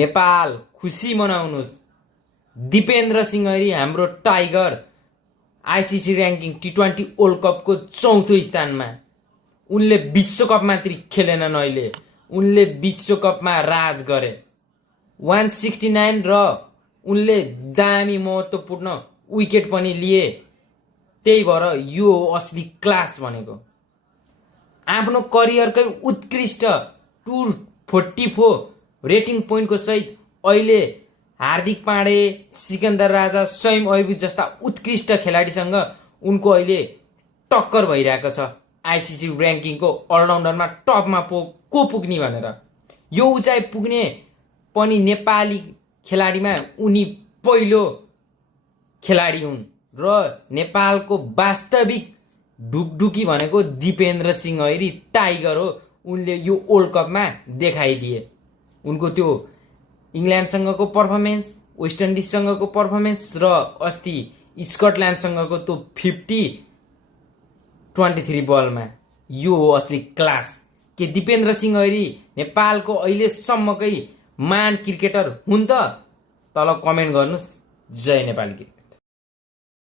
नेपाल खुसी मनाउनुस्। दिपेन्द्र सिंह ऐरी हाम्रो tiger ICC ranking T20 world कपको 4औं स्थानमा। उनले विश्वकप मात्रै खेलेनन्, अहिले उनले विश्वकपमा राज गरे 169 र उनले दामी महत्त्वपूर्ण विकेट पनि लिए। त्यही भएर यो हो असली क्लास भनेको। आफ्नो करियरकै उत्कृष्ट 244 रेटिङ पोइन्टको सहित अहिले हार्दिक पाण्डे, सिकन्दर राजा, सयम अयुबी जस्ता उत्कृष्ट खेलाडीसँग उनको अहिले टक्कर भइरहेको छ। आइसिसी र्याङ्किङको अलराउन्डरमा टपमा को पुग्ने भनेर। यो उचाइ पुग्ने पनि नेपाली खेलाडीमा उनी पहिलो खेलाडी हुन् र नेपालको वास्तविक ढुकढुकी भनेको दिपेन्द्र सिंह ऐरी टाइगर हो। उनले यो वर्ल्ड कपमा देखाइदिए। उनको त्यो इङ्ल्यान्डसँगको पर्फर्मेन्स, वेस्ट इन्डिजसँगको पर्फर्मेन्स र अस्ति स्कटल्यान्डसँगको त्यो 23 बलमा, यो हो असली क्लास। के दिपेन्द्र सिंह ऐरी नेपालको अहिलेसम्मकै महान क्रिकेटर हुन् त? तल कमेन्ट गर्नुस्। जय नेपाली क्रिकेट।